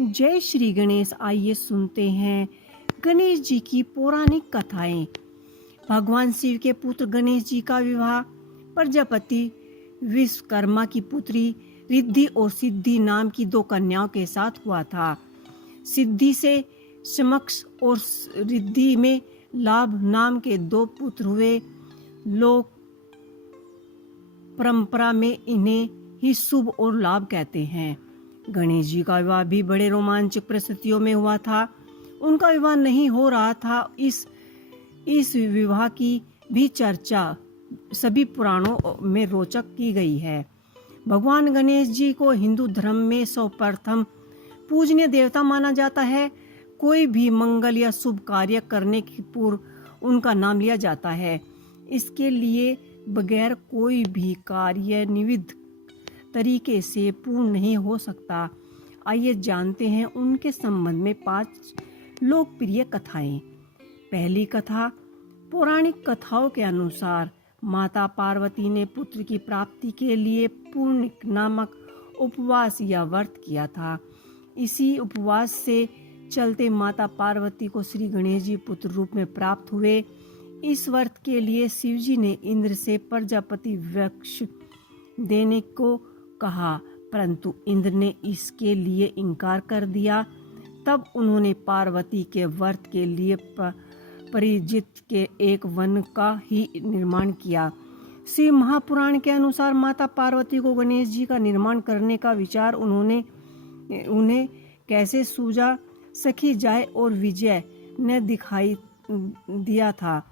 जय श्री गणेश। आइए सुनते हैं गणेश जी की पौराणिक कथाएं। भगवान शिव के पुत्र गणेश जी का विवाह प्रजापति विश्वकर्मा की पुत्री रिद्धि और सिद्धि नाम की दो कन्याओं के साथ हुआ था। सिद्धि से समक्ष और रिद्धि में लाभ नाम के दो पुत्र हुए। लोक परंपरा में इन्हें ही शुभ और लाभ कहते हैं। गणेश जी का विवाह भी बड़े रोमांचक परिस्थितियों में हुआ था। उनका विवाह नहीं हो रहा था। इस विवाह की भी चर्चा सभी पुराणों में रोचक की गई है। भगवान गणेश जी को हिंदू धर्म में सर्वप्रथम पूजनीय देवता माना जाता है। कोई भी मंगल या शुभ कार्य करने के पूर्व उनका नाम लिया जाता है। इसके लिए बगैर कोई भी कार्य निविध तरीके से पूर्ण नहीं हो सकता। आइए जानते हैं उनके संबंध में 5 लोकप्रिय कथाएं। पहली कथा, पौराणिक कथाओं के अनुसार माता पार्वती ने पुत्र की प्राप्ति के लिए पूर्णिक नामक उपवास या व्रत किया था। इसी उपवास से चलते माता पार्वती को श्री गणेश जी पुत्र रूप में प्राप्त हुए। इस व्रत के लिए शिवजी ने इंद्र से प्रजापति वृक्ष देने को कहा, परंतु इंद्र ने इसके लिए इनकार कर दिया। तब उन्होंने पार्वती के व्रत के लिए परिजित के एक वन का ही निर्माण किया। शिव महापुराण के अनुसार माता पार्वती को गणेश जी का निर्माण करने का विचार उन्हें कैसे सूझा, सखी जाय और विजय ने दिखाई दिया था।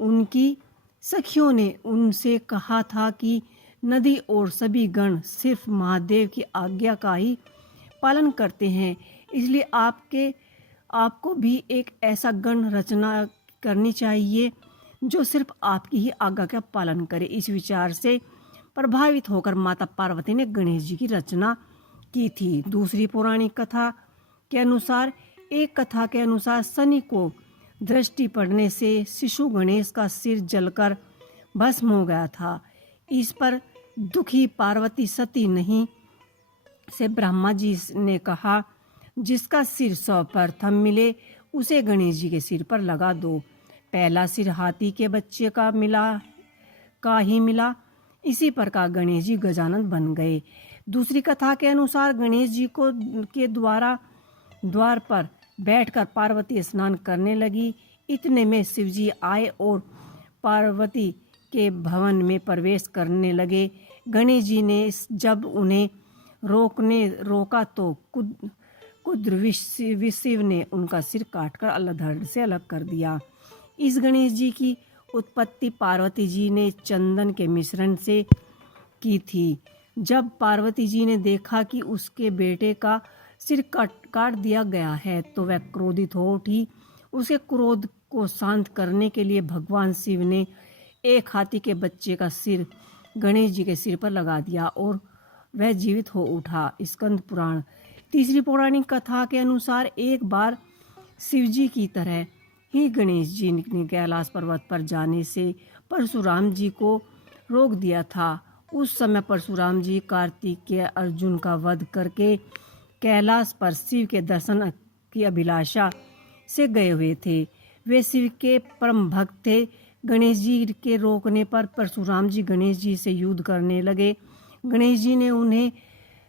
उनकी सखियों ने उनसे कहा था कि नदी और सभी गण सिर्फ महादेव की आज्ञा का ही पालन करते हैं, इसलिए आपको भी एक ऐसा गण रचना करनी चाहिए जो सिर्फ आपकी ही आज्ञा का पालन करे। इस विचार से प्रभावित होकर माता पार्वती ने गणेश जी की रचना की थी। दूसरी पौराणिक कथा के अनुसार, एक कथा के अनुसार शनि को दृष्टि पड़ने से शिशु गणेश का सिर जलकर भस्म हो गया था। इस पर दुखी पार्वती सती नहीं से ब्रह्मा जी ने कहा, जिसका सिर सर्वप्रथम मिले उसे गणेश जी के सिर पर लगा दो। पहला सिर हाथी के बच्चे का ही मिला। इसी प्रकार गणेश जी गजानन बन गए। दूसरी कथा के अनुसार गणेश जी को के द्वार पर बैठकर पार्वती स्नान करने लगी। इतने में शिवजी आए और पार्वती के भवन में प्रवेश करने लगे। गणेश जी ने जब उन्हें रोका तो कुद्र शिव ने उनका सिर काटकर धड़ से अलग कर दिया। इस गणेश जी की उत्पत्ति पार्वती जी ने चंदन के मिश्रण से की थी। जब पार्वती जी ने देखा कि उसके बेटे का सिर काट दिया गया है तो वह क्रोधित हो उठी। उसके क्रोध को शांत करने के लिए भगवान शिव ने एक हाथी के बच्चे का सिर गणेश जी के सिर पर लगा दिया और वह जीवित हो उठा। स्कंद पुराण। तीसरी पौराणिक कथा के अनुसार, एक बार शिवजी की तरह ही गणेश जी ने कैलाश पर्वत पर जाने से परशुराम जी को रोक दिया था। उस समय परशुराम जी कार्तिकेय अर्जुन का वध करके कैलाश पर शिव के दर्शन की अभिलाषा से गए हुए थे। वे शिव के परम भक्त थे। गणेश जी के रोकने पर परशुराम जी गणेश जी से युद्ध करने लगे। गणेश जी ने उन्हें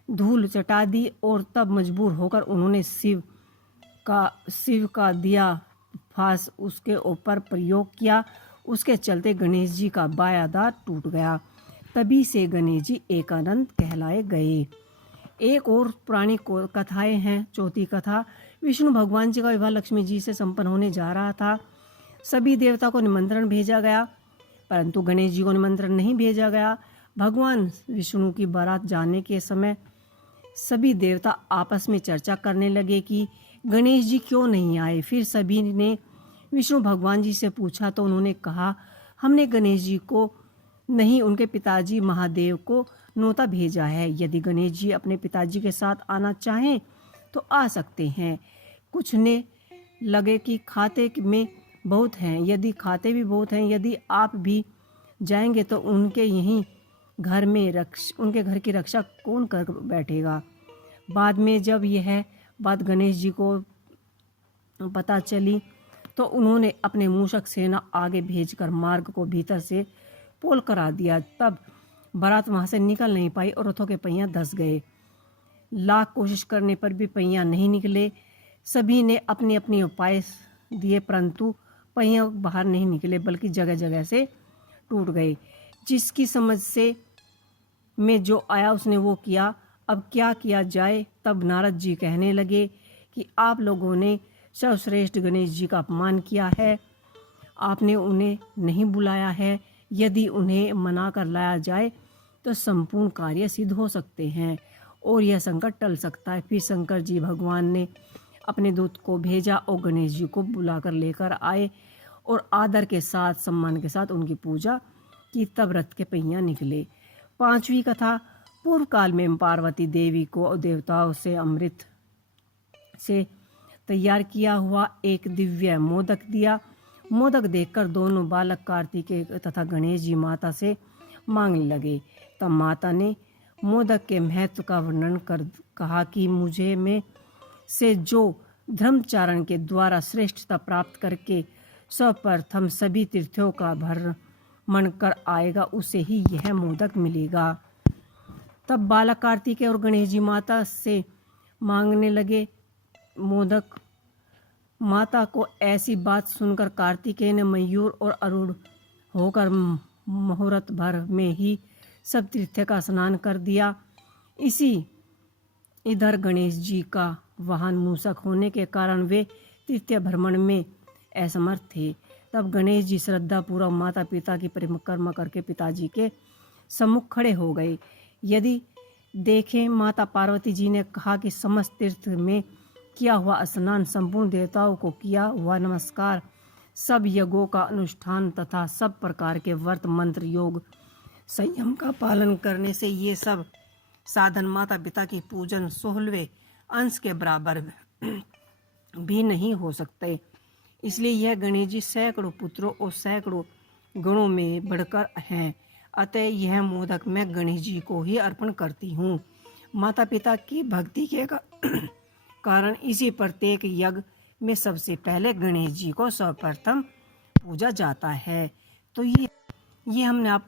धूल चटा दी और तब मजबूर होकर उन्होंने शिव का दिया फांस उसके ऊपर प्रयोग किया। उसके चलते गणेश जी का बायां दांत टूट गया। तभी से गणेश जी एकानंद कहलाए गए। एक और पुरानी कथाएं हैं। चौथी कथा, विष्णु भगवान जी का विवाह लक्ष्मी जी से संपन्न होने जा रहा था। सभी देवता को निमंत्रण भेजा गया, परंतु गणेश जी को निमंत्रण नहीं भेजा गया। भगवान विष्णु की बारात जाने के समय सभी देवता आपस में चर्चा करने लगे कि गणेश जी क्यों नहीं आए। फिर सभी ने विष्णु भगवान जी से पूछा तो उन्होंने कहा, हमने गणेश जी को नहीं, उनके पिताजी महादेव को न्योता भेजा है। यदि गणेश जी अपने पिताजी के साथ आना चाहें तो आ सकते हैं। कुछ ने लगे कि खाते में बहुत हैं, यदि खाते भी बहुत हैं, यदि आप भी जाएंगे तो उनके घर की रक्षा कौन कर बैठेगा। बाद में जब यह बात गणेश जी को पता चली तो उन्होंने अपने मूषक सेना आगे भेजकर मार्ग को भीतर से पोल करा दिया। तब बारात वहां से निकल नहीं पाई और रथों के पहिया धंस गए। लाख कोशिश करने पर भी पहिया नहीं निकले। सभी ने अपने अपने उपाय दिए परंतु पहिया बाहर नहीं निकले बल्कि जगह जगह से टूट गए। जिसकी समझ से में जो आया उसने वो किया। अब क्या किया जाए? तब नारद जी कहने लगे कि आप लोगों ने सर्वश्रेष्ठ गणेश जी का अपमान किया है। आपने उन्हें नहीं बुलाया है। यदि उन्हें मना कर लाया जाए तो संपूर्ण कार्य सिद्ध हो सकते हैं और यह संकट टल सकता है। फिर शंकर जी भगवान ने अपने दूत को भेजा और गणेश जी को बुलाकर लेकर आए और आदर के साथ सम्मान के साथ उनकी पूजा की। तब रथ के पहिया निकले। पांचवी कथा। पूर्व काल में पार्वती देवी को देवताओं से अमृत से तैयार किया हुआ एक दिव्य मोदक दिया। मोदक देखकर दोनों बालक कार्तिकेय तथा गणेश जी माता से मांगने लगे। तब माता ने मोदक के महत्व का वर्णन कर कहा कि मुझे में से जो धर्मचारण के द्वारा श्रेष्ठता प्राप्त करके सर्वप्रथम सभी तीर्थों का भ्रमण कर आएगा उसे ही यह मोदक मिलेगा। तब बालक कार्तिकेय और गणेश जी माता से मांगने लगे मोदक। माता को ऐसी बात सुनकर कार्तिकेय ने मयूर और आरूढ़ होकर मुहूर्त भर में ही सब तीर्थ का स्नान कर दिया। इधर गणेश जी का वाहन मूषक होने के कारण वे तीर्थ भ्रमण में असमर्थ थे। तब गणेश जी श्रद्धा पूर्वक माता पिता की परिक्रमा करके पिताजी के सम्मुख खड़े हो गए। यदि देखें माता पार्वती जी ने कहा कि समस्त तीर्थ में किया हुआ स्नान, संपूर्ण देवताओं को किया हुआ नमस्कार, सब यज्ञों का अनुष्ठान तथा सब प्रकार के व्रत मंत्र योग संयम का पालन करने से ये सब साधन माता पिता की पूजन 16वें अंश के बराबर भी नहीं हो सकते। इसलिए यह गणेश जी सैकड़ों पुत्रों और सैकड़ों गुणों में बढ़कर हैं। अतः यह मोदक मैं गणेश जी को ही अर्पण करती हूँ। माता पिता की भक्ति के कारण इसी प्रत्येक यज्ञ में सबसे पहले गणेश जी को सर्वप्रथम पूजा जाता है। तो ये हमने आपको